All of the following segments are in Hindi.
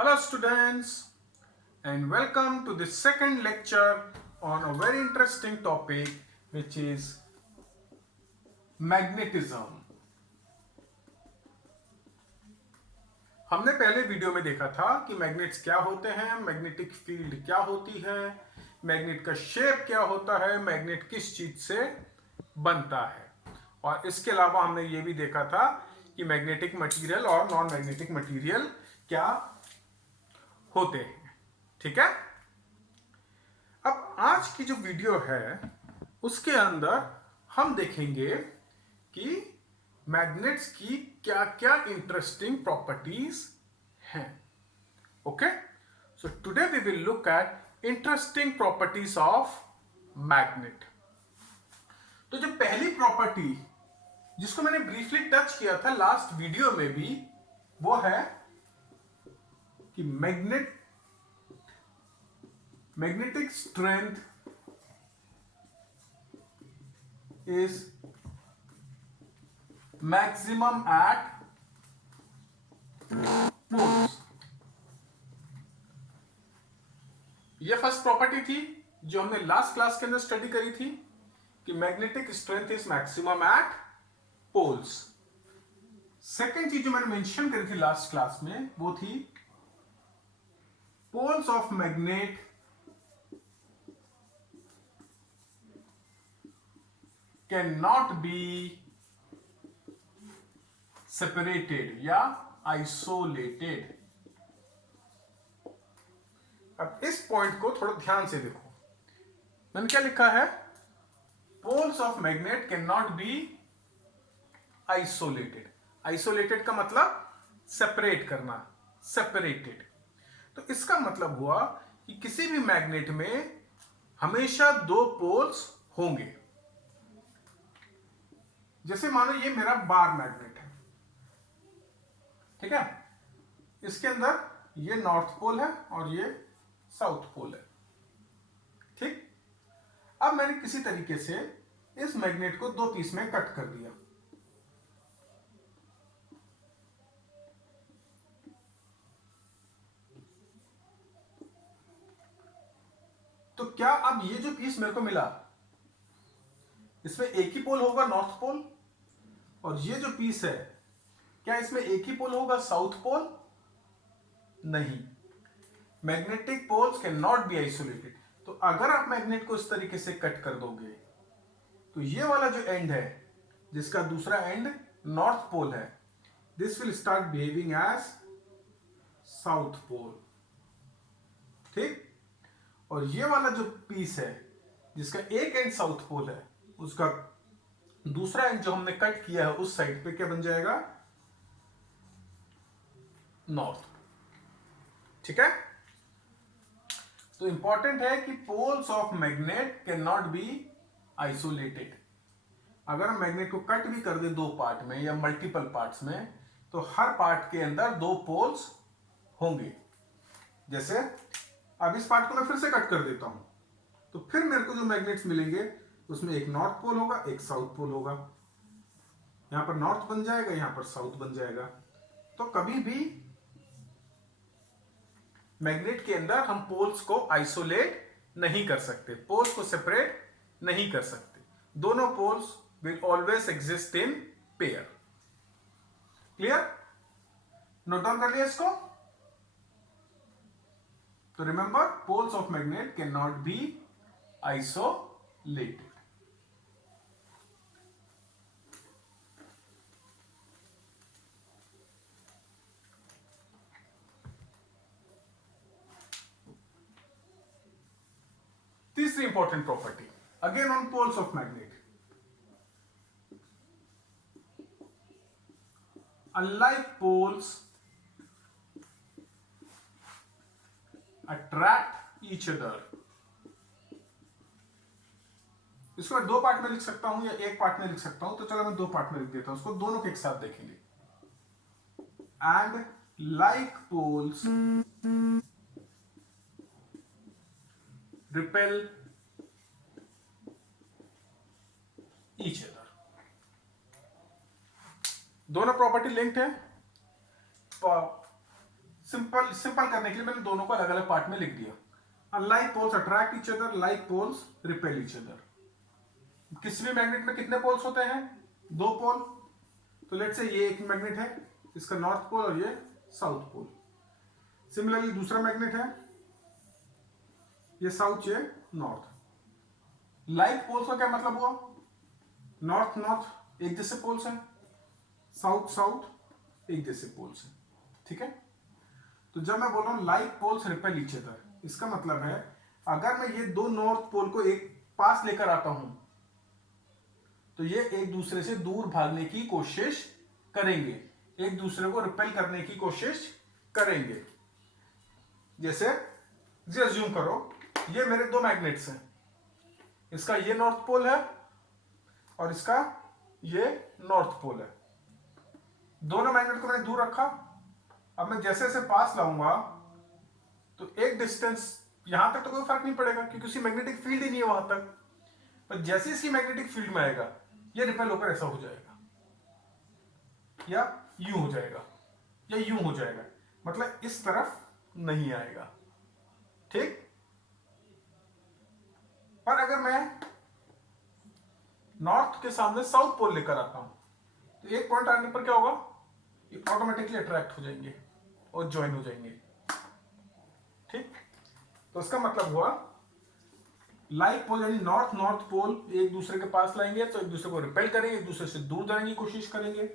Hello students and welcome to the second lecture on a very interesting topic which is magnetism. हमने पहले वीडियो में देखा था कि मैग्नेट्स क्या होते हैं, मैग्नेटिक फील्ड क्या होती है, मैग्नेट का शेप क्या होता है, मैग्नेट किस चीज से बनता है और इसके अलावा हमने ये भी देखा था कि मैग्नेटिक मटेरियल और नॉन मैग्नेटिक मटेरियल क्या होते हैं। ठीक है, अब आज की जो वीडियो है उसके अंदर हम देखेंगे कि मैग्नेट्स की क्या क्या इंटरेस्टिंग प्रॉपर्टीज हैं। Okay, so today we will look at interesting properties of magnet. तो जो पहली प्रॉपर्टी जिसको मैंने ब्रीफली टच किया था लास्ट वीडियो में भी, वो है कि magnetic strength is maximum at poles. ये फर्स्ट प्रॉपर्टी थी जो हमने लास्ट क्लास के अंदर स्टडी करी थी कि magnetic strength is maximum at poles. Second चीज जो मैंने मेंशन करी थी लास्ट क्लास में वो थी poles of magnet can not be separated या आइसोलेटेड। अब इस पॉइंट को थोड़ा ध्यान से देखो, मैंने क्या लिखा है, poles of magnet can not be isolated. Isolated का मतलब सेपरेट करना, सेपरेटेड। तो इसका मतलब हुआ कि किसी भी मैग्नेट में हमेशा दो पोल्स होंगे। जैसे मानो ये मेरा बार मैग्नेट है, ठीक है, इसके अंदर ये नॉर्थ पोल है और ये साउथ पोल है। ठीक, अब मैंने किसी तरीके से इस मैग्नेट को दो पीस में कट कर दिया। तो क्या अब ये जो पीस मेरे को मिला इसमें एक ही पोल होगा, नॉर्थ पोल, और ये जो पीस है क्या इसमें एक ही पोल होगा, साउथ पोल? नहीं, magnetic poles can not be isolated. तो अगर आप मैग्नेट को इस तरीके से कट कर दोगे तो ये वाला जो एंड है जिसका दूसरा एंड नॉर्थ पोल है, this will start behaving as south pole. ठीक, और ये वाला जो पीस है जिसका एक एंड साउथ पोल है, उसका दूसरा एंड जो हमने कट किया है उस साइड पे क्या बन जाएगा, नॉर्थ। ठीक है, तो इंपॉर्टेंट है कि poles of magnet can not be isolated. अगर हम मैग्नेट को कट भी कर दें दो पार्ट में या मल्टीपल पार्ट्स में, तो हर पार्ट के अंदर दो पोल्स होंगे। जैसे अब इस पार्ट को मैं फिर से कट कर देता हूं, तो फिर मेरे को जो मैग्नेट्स मिलेंगे उसमें एक नॉर्थ पोल होगा, एक साउथ पोल होगा। यहां पर नॉर्थ बन जाएगा, यहां पर साउथ बन जाएगा। तो कभी भी मैग्नेट के अंदर हम पोल्स को आइसोलेट नहीं कर सकते, पोल्स को सेपरेट नहीं कर सकते। दोनों poles will always exist in pair. Clear? Note down कर लिया इसको? तो remember, poles of magnet can not be isolated. तीसरी important property, again on poles of magnet, unlike poles attract each other। इसको मैं दो पार्ट में लिख सकता हूं या एक पार्ट में लिख सकता हूं, तो चलो मैं दो पार्ट में लिख देता हूं, उसको दोनों के एक साथ देखेंगे। And like poles repel each other. दोनों प्रॉपर्टी लिंक्ड है। सिंपल सिंपल करने के लिए मैंने दोनों को अलग अलग पार्ट में लिख दिया। Unlike poles attract each other, like poles repel each other. किसी भी मैग्नेट में कितने पोल्स होते हैं? 2 पोल। तो लेट्स से ये एक मैग्नेट है, इसका नॉर्थ पोल और ये साउथ पोल। सिमिलरली दूसरा मैग्नेट है, ये साउथ, ये नॉर्थ। लाइक पोल्स का क्या मतलब हुआ? नॉर्थ नॉर्थ एक जैसे पोल्स हैं, साउथ साउथ एक जैसे पोल्स हैं। ठीक है, तो जब मैं बोल रहा हूं like poles repel each other, इसका मतलब है अगर मैं ये दो नॉर्थ पोल को एक पास लेकर आता हूं तो ये एक दूसरे से दूर भागने की कोशिश करेंगे, एक दूसरे को रिपेल करने की कोशिश करेंगे। जैसे अज्यूम करो ये मेरे दो मैग्नेट्स हैं, इसका ये नॉर्थ पोल है और इसका ये नॉर्थ पोल है। दोनों मैग्नेट को मैंने दूर रखा। अब मैं जैसे जैसे पास लाऊंगा तो एक डिस्टेंस यहां तक तो कोई फर्क नहीं पड़ेगा क्योंकि उसकी मैग्नेटिक फील्ड ही नहीं है वहां तक, पर जैसे इसकी मैग्नेटिक फील्ड में आएगा ये रिपेल होकर ऐसा हो जाएगा या यूं हो जाएगा या यूं हो जाएगा, मतलब इस तरफ नहीं आएगा। ठीक, पर अगर मैं नॉर्थ के सामने साउथ पोल लेकर आता हूं तो एक पॉइंट आने पर क्या होगा, ये ऑटोमेटिकली अट्रैक्ट हो जाएंगे और ज्वाइन हो जाएंगे। ठीक, तो इसका मतलब हुआ लाइक पोल यानी नॉर्थ नॉर्थ पोल एक दूसरे के पास लाएंगे तो एक दूसरे को रिपेल करेंगे, एक दूसरे से दूर जाने की कोशिश करेंगे।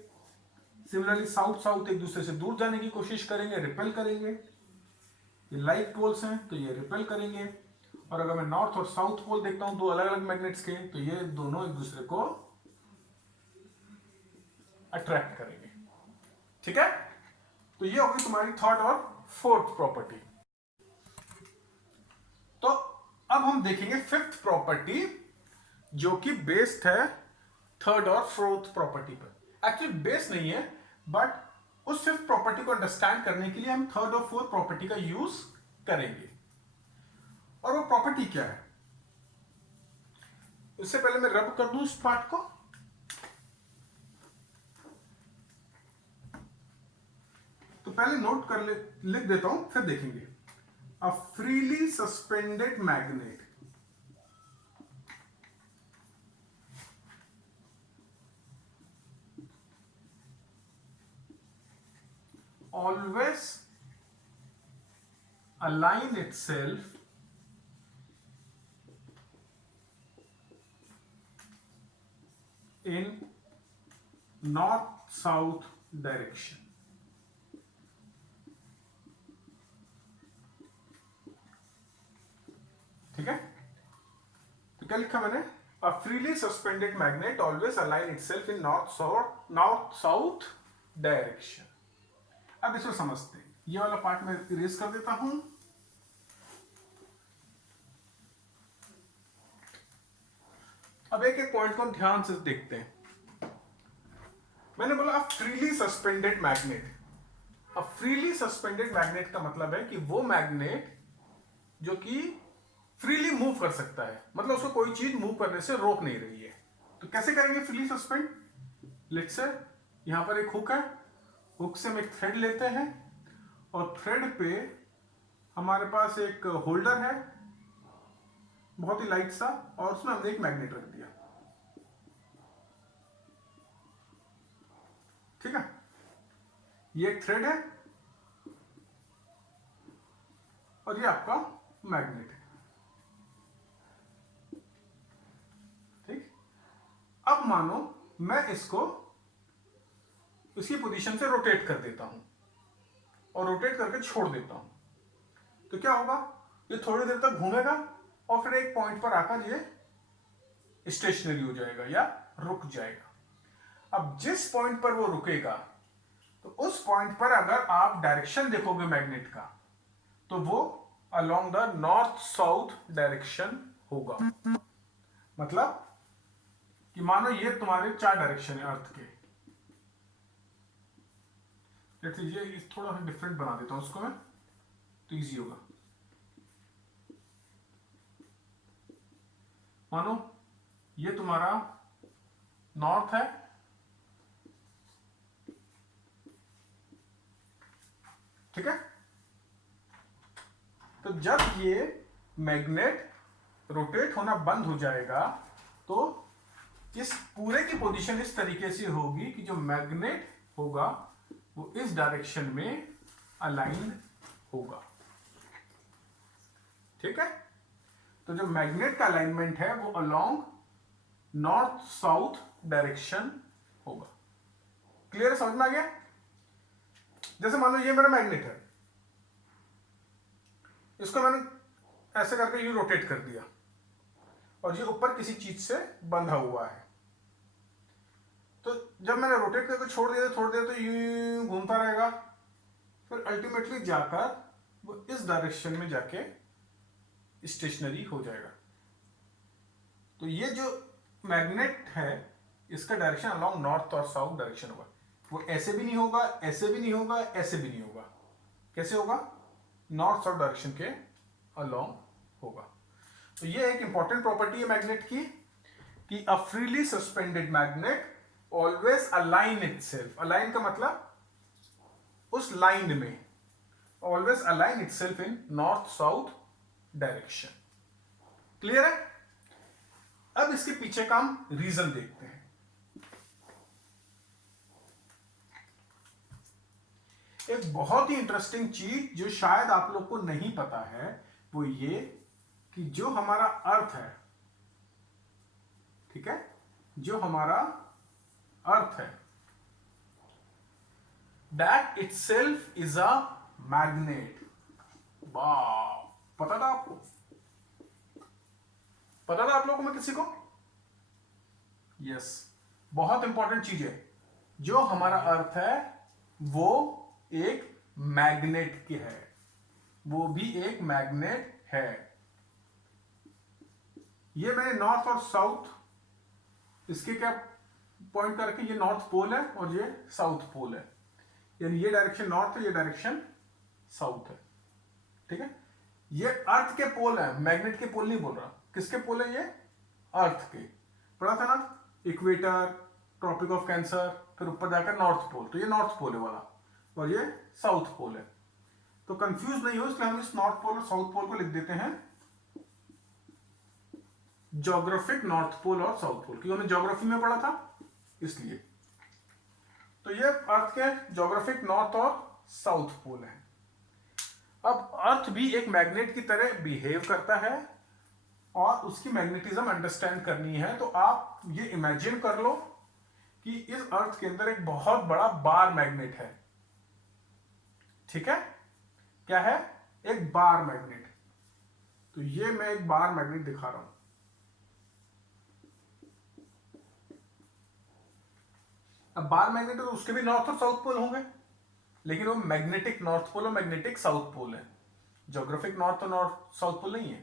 सिमिलरली साउथ साउथ एक दूसरे से दूर जाने की कोशिश करेंगे, रिपेल करेंगे। ये लाइक पोल्स हैं तो ये रिपेल करेंगे। और अगर मैं नॉर्थ और साउथ पोल देखता हूं दो अलग अलग मैग्नेट्स के, तो ये दोनों एक दूसरे को अट्रैक्ट करेंगे। ठीक है, तो ये होगी तुम्हारी थर्ड और फोर्थ प्रॉपर्टी। तो अब हम देखेंगे फिफ्थ प्रॉपर्टी जो कि बेस्ड है थर्ड और फोर्थ प्रॉपर्टी पर। एक्चुअली बेस्ड नहीं है, बट उस फिफ्थ प्रॉपर्टी को अंडरस्टैंड करने के लिए हम थर्ड और फोर्थ प्रॉपर्टी का यूज करेंगे। और वो प्रॉपर्टी क्या है, उससे पहले मैं रब कर दूं इस पार्ट को। तो पहले नोट कर लिख देता हूं, फिर देखेंगे। A freely suspended magnet always align itself in north south direction। ठीक है, तो क्या लिखा मैंने, a freely suspended magnet always align itself in north south direction. अब इसको समझते हैं, ये वाला पार्ट मैं इरेज कर देता हूं। अब एक एक पॉइंट को हम ध्यान से देखते हैं। मैंने बोला फ्रीली सस्पेंडेड मैग्नेट। अब फ्रीली सस्पेंडेड मैग्नेट का मतलब है कि वो मैग्नेट जो कि फ्रीली मूव कर सकता है, मतलब उसको कोई चीज मूव करने से रोक नहीं रही है। तो कैसे करेंगे फ्रीली सस्पेंड? लेट्स से यहां पर एक हुक है, हुक से हम एक थ्रेड लेते हैं और थ्रेड पे हमारे पास एक होल्डर है बहुत ही लाइट सा, और उसमें हमने एक मैग्नेट रख दिया। ठीक है, ये एक थ्रेड है और ये आपका मैग्नेट है। ठीक, अब मानो मैं इसको इसकी पोजीशन से रोटेट कर देता हूं और रोटेट करके छोड़ देता हूं, तो क्या होगा, ये थोड़ी देर तक घूमेगा और फिर एक पॉइंट पर आकर ये स्टेशनरी हो जाएगा या रुक जाएगा। अब जिस पॉइंट पर वो रुकेगा तो उस पॉइंट पर अगर आप डायरेक्शन देखोगे मैग्नेट का तो वो along the north south direction होगा। मतलब कि मानो ये तुम्हारे 4 डायरेक्शन है अर्थ के। ये थोड़ा सा डिफरेंट बना देता हूं उसको मैं, तो इजी होगा। मानो ये तुम्हारा नॉर्थ है, ठीक है, तो जब ये मैग्नेट रोटेट होना बंद हो जाएगा तो इस पूरे की पोजीशन इस तरीके से होगी कि जो मैग्नेट होगा वो इस डायरेक्शन में अलाइन होगा। ठीक है, तो जो मैग्नेट का अलाइनमेंट है वो अलोंग नॉर्थ साउथ डायरेक्शन होगा। क्लियर, समझ में आ गया? जैसे मान लो ये मेरा मैग्नेट है, इसको मैंने ऐसे करके यूं रोटेट कर दिया और ये ऊपर किसी चीज से बंधा हुआ है। तो जब मैंने रोटेट करके छोड़ दिया तो यूं घूमता रहेगा, फिर अल्टीमेटली जाकर वो इस डायरेक्शन में जाके स्टेशनरी हो जाएगा। तो ये जो मैग्नेट है इसका डायरेक्शन अलोंग नॉर्थ और साउथ डायरेक्शन होगा। वो ऐसे भी नहीं होगा, ऐसे भी नहीं होगा, ऐसे भी नहीं होगा। कैसे होगा? नॉर्थ साउथ डायरेक्शन के अलोंग होगा। तो ये एक इंपॉर्टेंट प्रॉपर्टी है मैग्नेट की कि a freely suspended magnet always align itself. Align का मतलब उस लाइन में, ऑलवेज अलाइन इटसेल्फ इन नॉर्थ साउथ डायरेक्शन। क्लियर है? अब इसके पीछे का हम रीजन देखते हैं। एक बहुत ही इंटरेस्टिंग चीज जो शायद आप लोग को नहीं पता है वो ये कि जो हमारा अर्थ है, ठीक है, जो हमारा अर्थ है, that itself is a magnet. वाह, पता था आपको? पता था आप लोगों में किसी को? यस, बहुत इंपॉर्टेंट चीज है। जो हमारा अर्थ है वो एक मैग्नेट की है, वो भी एक मैग्नेट है। ये मैंने नॉर्थ और साउथ इसके क्या पॉइंट करके, ये नॉर्थ पोल है और ये साउथ पोल है, यानी ये डायरेक्शन नॉर्थ है, ये डायरेक्शन साउथ है। ठीक है, ये अर्थ के पोल है, मैग्नेट के पोल नहीं बोल रहा। किसके पोल है ये? अर्थ के। पढ़ा था ना, इक्वेटर, ट्रॉपिक ऑफ कैंसर, फिर ऊपर जाकर नॉर्थ पोल। तो ये नॉर्थ पोल है वाला और ये साउथ पोल है। तो कंफ्यूज नहीं हो इसलिए हम इस नॉर्थ पोल और साउथ पोल को लिख देते हैं ज्योग्राफिक नॉर्थ पोल और साउथ पोल, क्योंकि हमने ज्योग्राफी में पढ़ा था इसलिए। तो ये अर्थ के ज्योग्राफिक नॉर्थ और साउथ पोल है। अब अर्थ भी एक मैग्नेट की तरह बिहेव करता है और उसकी मैग्नेटिज्म अंडरस्टैंड करनी है तो आप ये इमेजिन कर लो कि इस अर्थ के अंदर एक बहुत बड़ा बार मैग्नेट है। ठीक है, क्या है? एक बार मैग्नेट। तो ये मैं एक बार मैग्नेट दिखा रहा हूं। अब बार मैग्नेट तो उसके भी नॉर्थ और साउथ पोल होंगे, लेकिन वो मैग्नेटिक नॉर्थ पोल और मैग्नेटिक साउथ पोल है, ज्योग्राफिक नॉर्थ और नॉर्थ साउथ पोल नहीं है।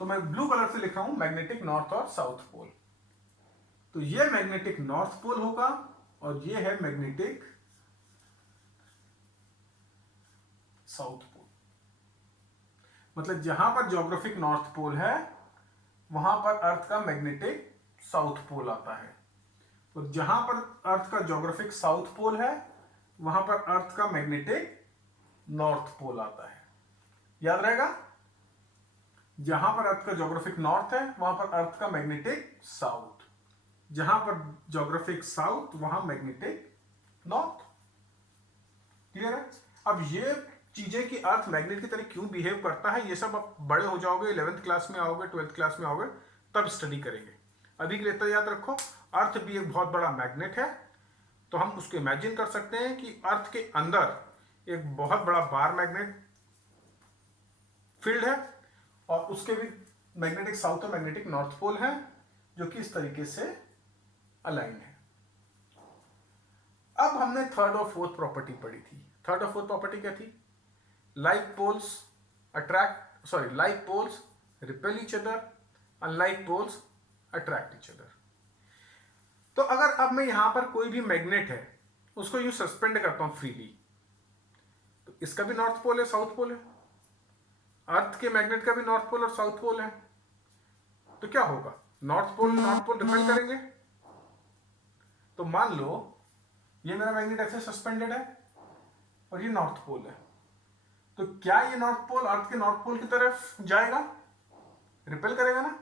तो मैं ब्लू कलर से लिख रहा हूं मैग्नेटिक नॉर्थ और साउथ पोल। तो ये मैग्नेटिक नॉर्थ पोल होगा और ये है मैग्नेटिक साउथ पोल। मतलब जहां पर ज्योग्राफिक नॉर्थ पोल है वहां पर अर्थ का मैग्नेटिक साउथ पोल आता है, और जहां पर अर्थ का ज्योग्राफिक साउथ पोल है वहां पर अर्थ का मैग्नेटिक नॉर्थ पोल आता है। याद रहेगा, जहां पर अर्थ का ज्योग्राफिक नॉर्थ है वहां पर अर्थ का मैग्नेटिक साउथ, जहां पर ज्योग्राफिक साउथ वहां मैग्नेटिक नॉर्थ। क्लियर है? अब ये चीजें कि अर्थ मैग्नेट की तरह क्यों बिहेव करता है ये सब आप बड़े हो जाओगे, 11th क्लास में आओगे, 12th क्लास में आओगे, तब स्टडी करेंगे। अभी के लिए तो याद रखो अर्थ भी एक बहुत बड़ा मैग्नेट है। तो हम उसको इमेजिन कर सकते हैं कि अर्थ के अंदर एक बहुत बड़ा बार मैग्नेट फील्ड है और उसके भी मैग्नेटिक साउथ और मैग्नेटिक नॉर्थ पोल है जो कि इस तरीके से अलाइन है। अब हमने थर्ड और फोर्थ प्रॉपर्टी पढ़ी थी। थर्ड और फोर्थ प्रॉपर्टी क्या थी? Like poles repel each other, unlike poles attract each other. तो अगर अब मैं यहां पर कोई भी मैग्नेट है उसको यूं सस्पेंड करता हूं फ्रीली, तो इसका भी नॉर्थ पोल है, साउथ पोल है, अर्थ के मैग्नेट का भी नॉर्थ पोल और साउथ पोल है। तो क्या होगा? नॉर्थ पोल रिपेल करेंगे। तो मान लो ये मेरा मैग्नेट ऐसे सस्पेंडेड है और ये नॉर्थ पोल है, तो क्या ये नॉर्थ पोल अर्थ के नॉर्थ पोल की तरफ जाएगा, रिपेल करेगा ना,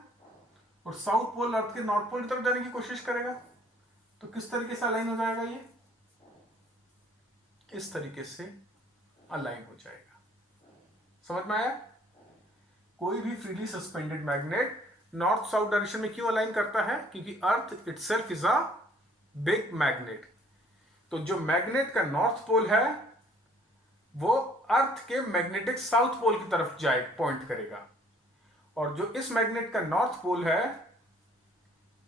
और साउथ पोल अर्थ के नॉर्थ पोल की तरफ जाने की कोशिश करेगा। तो किस तरीके से अलाइन हो जाएगा, ये इस तरीके से अलाइन हो जाएगा। समझ में आया? कोई भी freely suspended magnet north south direction में क्यों अलाइन करता है? क्योंकि अर्थ itself is a big magnet. तो जो मैग्नेट का नॉर्थ पोल है वो अर्थ के मैग्नेटिक साउथ पोल की तरफ जाए, पॉइंट करेगा, और जो इस मैग्नेट का नॉर्थ पोल है,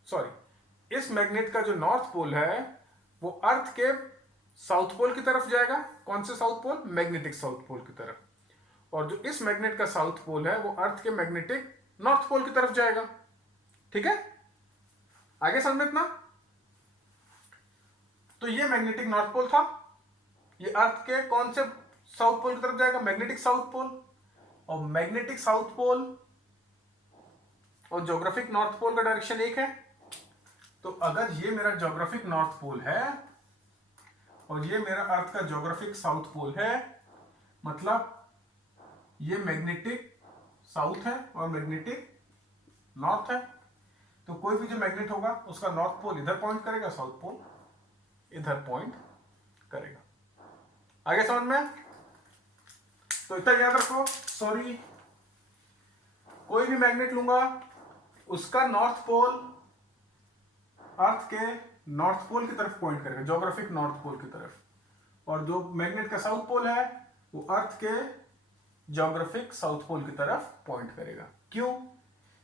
सॉरी, इस मैग्नेट का जो नॉर्थ पोल है वो अर्थ के साउथ पोल की तरफ जाएगा। कौन से south pole? Magnetic south pole की तरफ। और जो इस मैग्नेट का साउथ पोल है वो अर्थ के मैग्नेटिक नॉर्थ पोल की तरफ जाएगा। ठीक है, आगे समझ में इतना? तो ये मैग्नेटिक नॉर्थ पोल था, ये अर्थ के कौन से साउथ पोल की तरफ जाएगा? Magnetic south pole. और मैग्नेटिक साउथ पोल और ज्योग्राफिक नॉर्थ पोल का डायरेक्शन एक है। तो अगर ये मेरा ज्योग्राफिक नॉर्थ पोल है और ये मेरा अर्थ का ज्योग्राफिक साउथ पोल है, मतलब ये मैग्नेटिक साउथ है और मैग्नेटिक नॉर्थ है, तो कोई भी जो मैग्नेट होगा उसका नॉर्थ पोल इधर पॉइंट करेगा, साउथ पोल इधर पॉइंट करेगा। आगे समझ में? तो इतना याद रखो। सॉरी, कोई भी मैग्नेट लूंगा उसका नॉर्थ पोल अर्थ के नॉर्थ पोल की तरफ पॉइंट करेगा, ज्योग्राफिक नॉर्थ पोल की तरफ, और जो मैग्नेट का साउथ पोल है वो अर्थ के ज्योग्राफिक साउथ पोल की तरफ पॉइंट करेगा। क्यों?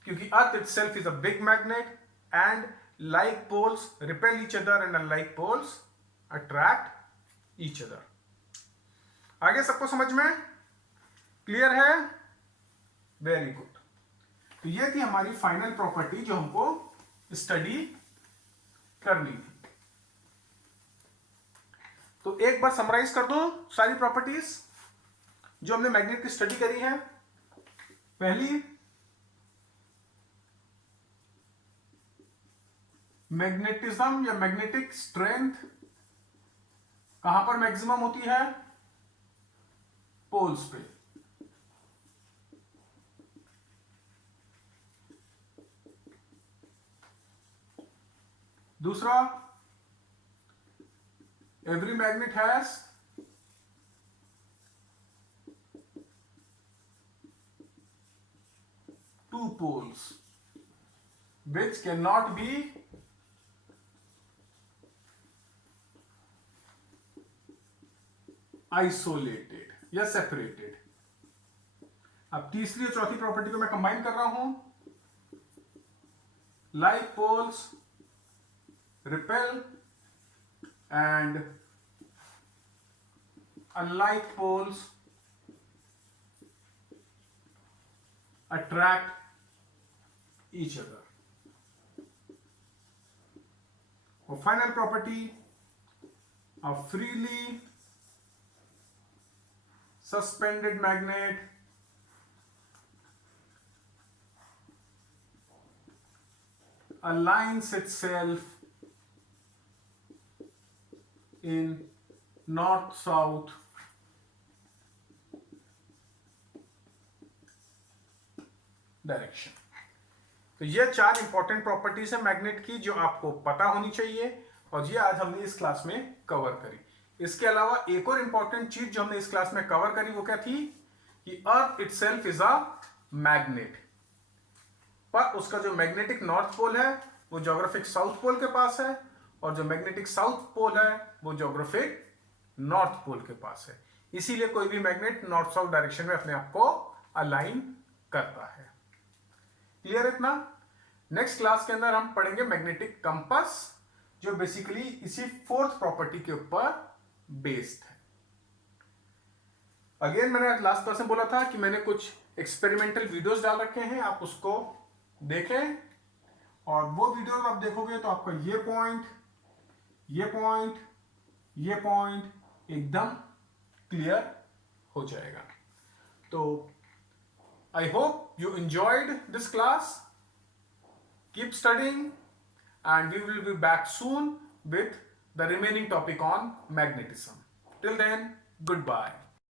क्योंकि अर्थ itself is a big magnet and like poles repel each other and unlike poles attract each other. आगे सबको समझ में क्लियर है? Very good. तो ये थी हमारी फाइनल प्रॉपर्टी जो हमको स्टडी करनी थी। तो एक बार समराइज कर दो सारी प्रॉपर्टीज जो हमने मैग्नेट की स्टडी करी है। पहली, मैग्नेटिज्म या मैग्नेटिक स्ट्रेंथ कहां पर मैक्सिमम होती है? पोल्स पे। दूसरा, every magnet has two poles which cannot be isolated या सेपरेटेड। अब तीसरी और चौथी प्रॉपर्टी को मैं कंबाइन कर रहा हूं। Like poles repel and unlike poles attract each other. और final property, a freely suspended magnet aligns itself in north south direction. तो ये चार इंपॉर्टेंट प्रॉपर्टीज है मैग्नेट की जो आपको पता होनी चाहिए, और ये आज हमने इस क्लास में कवर करी। इसके अलावा एक और इंपॉर्टेंट चीज जो हमने इस क्लास में कवर करी वो क्या थी कि अर्थ इटसेल्फ इज अ मैग्नेट, पर उसका जो मैग्नेटिक नॉर्थ पोल है वो ज्योग्राफिक साउथ पोल के पास है, और जो मैग्नेटिक साउथ पोल है वो ज्योग्राफिक नॉर्थ पोल के पास है। इसीलिए कोई भी मैग्नेट नॉर्थ साउथ डायरेक्शन में अपने आप को अलाइन करता है। क्लियर इतना? नेक्स्ट क्लास के अंदर हम पढ़ेंगे मैग्नेटिक कंपास, जो बेसिकली इसी फोर्थ प्रॉपर्टी के ऊपर बेस्ड है। अगेन मैंने लास्ट क्लास में बोला था कि मैंने कुछ एक्सपेरिमेंटल वीडियोस डाल रखे हैं, आप उसको देखें, और वो वीडियोस आप देखोगे तो आपका ये पॉइंट, ये पॉइंट, ये पॉइंट एकदम क्लियर हो जाएगा। तो I hope you enjoyed this class, keep studying and we will be back soon with the remaining topic on magnetism. Till then, goodbye.